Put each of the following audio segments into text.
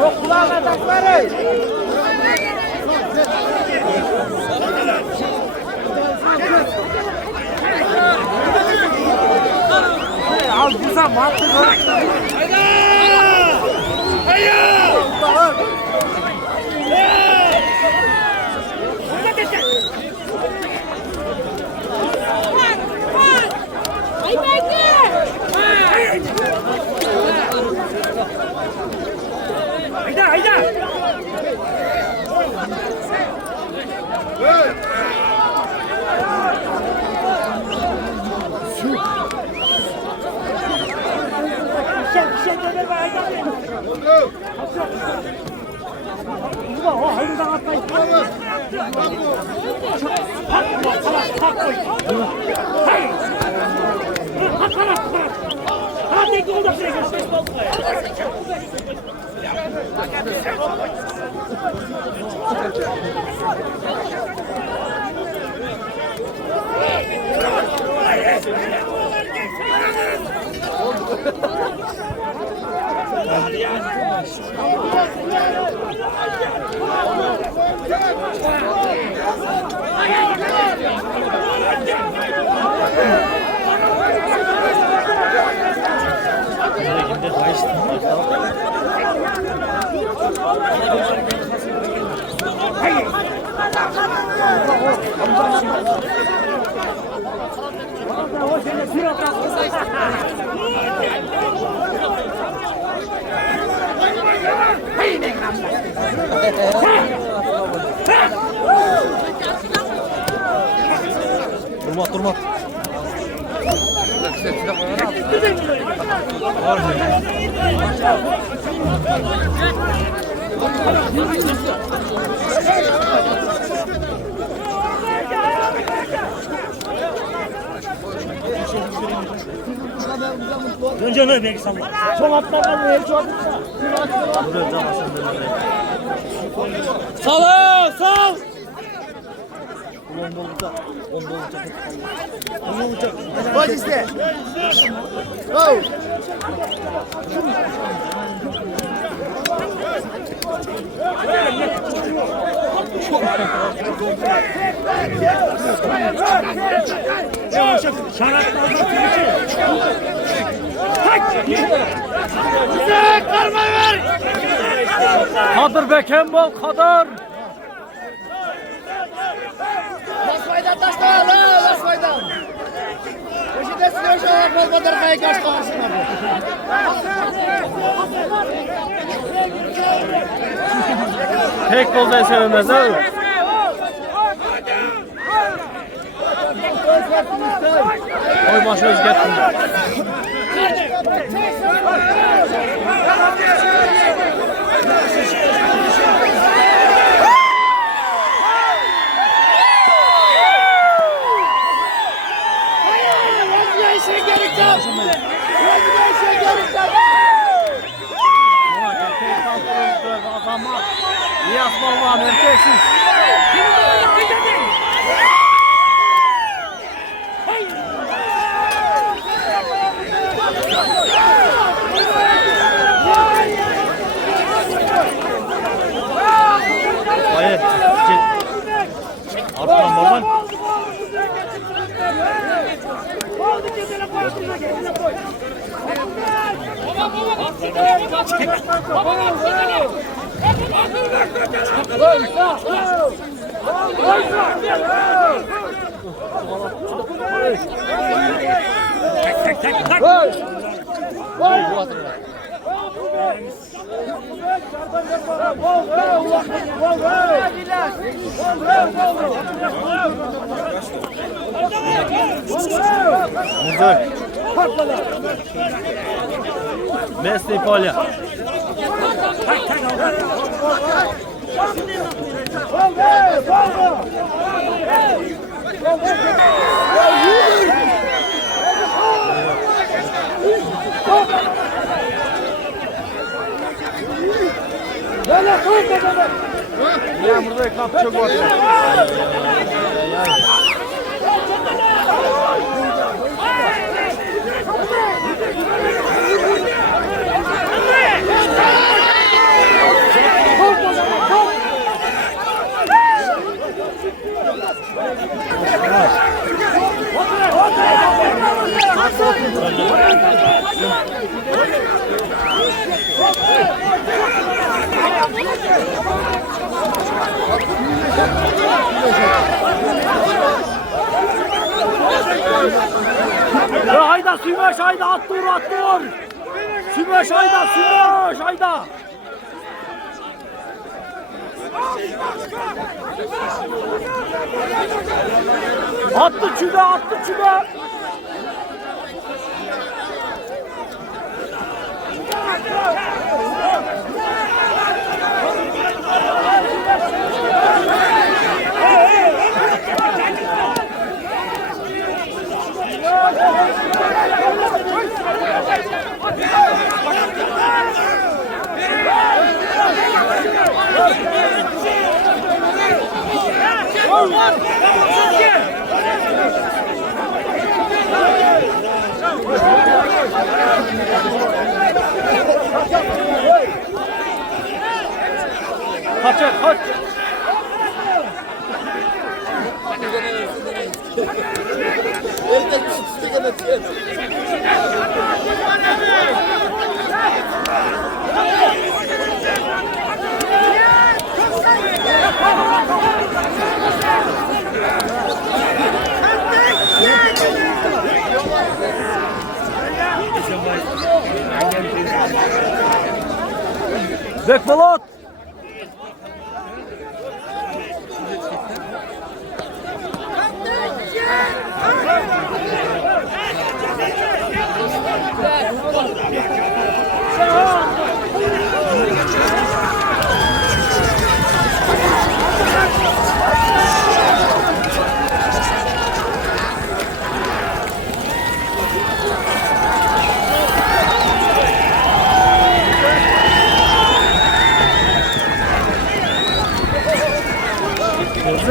O kulağına takları. Al buza mantı. Hayda! Hayda! Durma. Önce ne belki sana? Son atlar kalmıyor. Sal! Bak işte. Oh. Kadir Bekembol Kadir. Lasfaydan taşla la lasfaydan. Hoşçakalın hoşçakalın bol kadar kayık aç kalsınlar. Tek golden sevmez ha. Oy başı özgürtün. Yasmal var erkeksiz. Hayır. Arkadan baban. Messi Polya. Ya burada kapı çok var. Ya hayda Sümeş hayda at dur. Sümeş hayda Sümeş hayda. Attı çübe. Kaç. Bekbalot.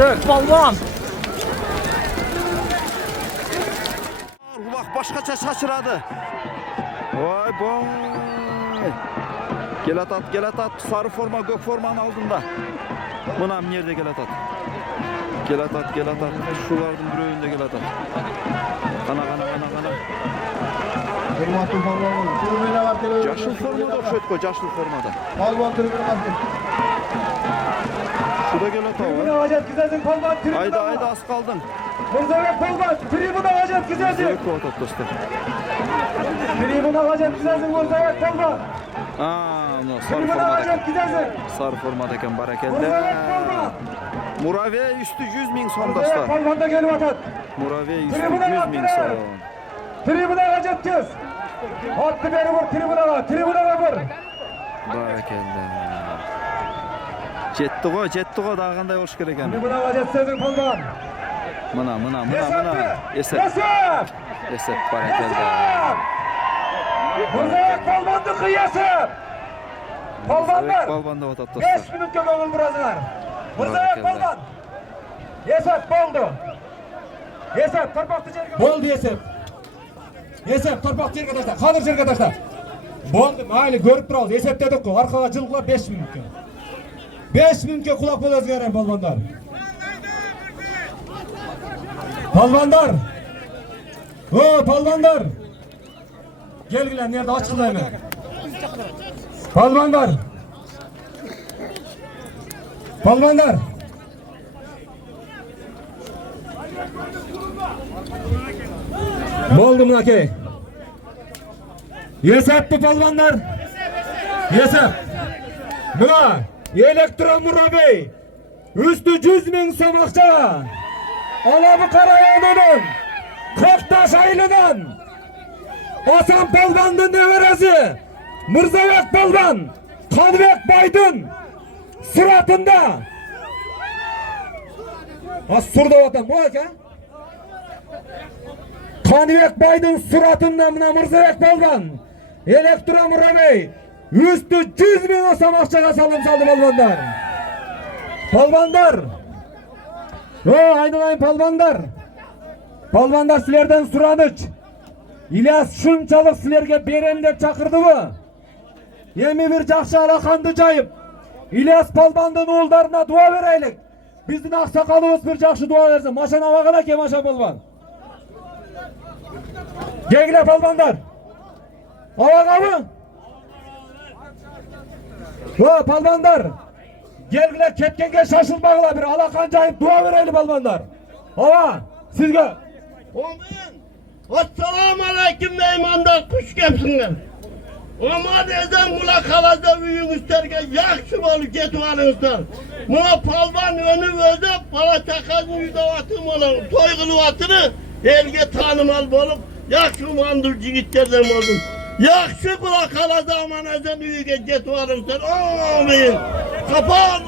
Zek balvan. Kulak başkaça şaşıradı. Vay boy. Gel at. Sarı forma, gök formanın altında. Bunam yerde gel at. Gel at. Şuların bir önünde gel at. Kana. Yaşlı formada okşaydı koy, yaşlı formada. Şurada gel at abi. Hayda az kaldın. Mırzavet Polman, tribuna hacet güzelsin. Zevk o atat dostlar. Tribuna hacet güzelsin Mırzavet Polman. Sarı Tribuna formada. hacet güzelsin. Sarı formadayken barakelde. Mırzavet Polman. Murave üstü 100 bin son Mırzavet dostlar. Polman da gelip atat. Murave üstü Tribuna 100 bin yaptılar. son. Tribuna hacet güz. Hattı beni vur tribuna vur. Barakelde. Jetdi go dağınday oluş gerek yani. Tribuna hacet sözün Polman. Mına. Esep barakelde. Mırzavet Polman'dı kıyası. Polmanlar. Balbanda atat dostlar. 5 minut gömül burasılar. Mırzavet Barakalla. Polman. Yesep boldu. Yesep torpaktı cerge. Boldu Yesep. Yesep torpaktı cerge taşlar. Kaldır cerge taşlar. Boldu. Mayli görüp duralım. Yesep dedik ko. Arkaga cılgıla 5 minutga. 5 minutga kulak bolasiz garen balbandar. Palvandar. Palvandar. Gelgiler nerede açıklayayım. Palvandar. Boldu mınakey. Yesepti palvandar. Yesep. Mına elektron Murabey. Üstü 100 bin so'm akça. Alabı Karayağlı'nın, Koktaş Aylı'nın, Hasan Palvan'ın neveresi, Mırzabek Palvan, Kanbek Baydın suratında. Surda vatan bu aka. Kanbek Baydın suratında Mırzabek Palvan, Elektron Murabey, üstü 100 bin so'm akçaga salım saldı palvanlar. Palvanlar. Aynalayın palvandar. Palvandar sizlerden suradıç. İlyas şunçalık sizlerge berem dep çakırdı mı? Yemi bir jakşı alakandı jayıp. İlyas palvandın oğullarına dua vereylik. Bizdin aksakalımız bir jakşı dua versin. Maşan avagına ke maşan palvan. Gegile palvandar. Avaga mı? Palvandar. Gelgiler ketkenге şaşılmağıla bir alakan jayıp dua vereyli balbandar. Ava sizge. Assalamu aleyküm meymandan kuş gemsinler. Ama neden bula kalada büyüğünüzlerge yakşı bolu getvalınızlar. Buna palvan önü öze bala takazın yüdavatım olan toygulu atını elge tanımal bolup yakşı mandur cigitlerden oldum. Yakşı bula kalada ama neden büyüğe getvalınızlar. Amin. Kapan.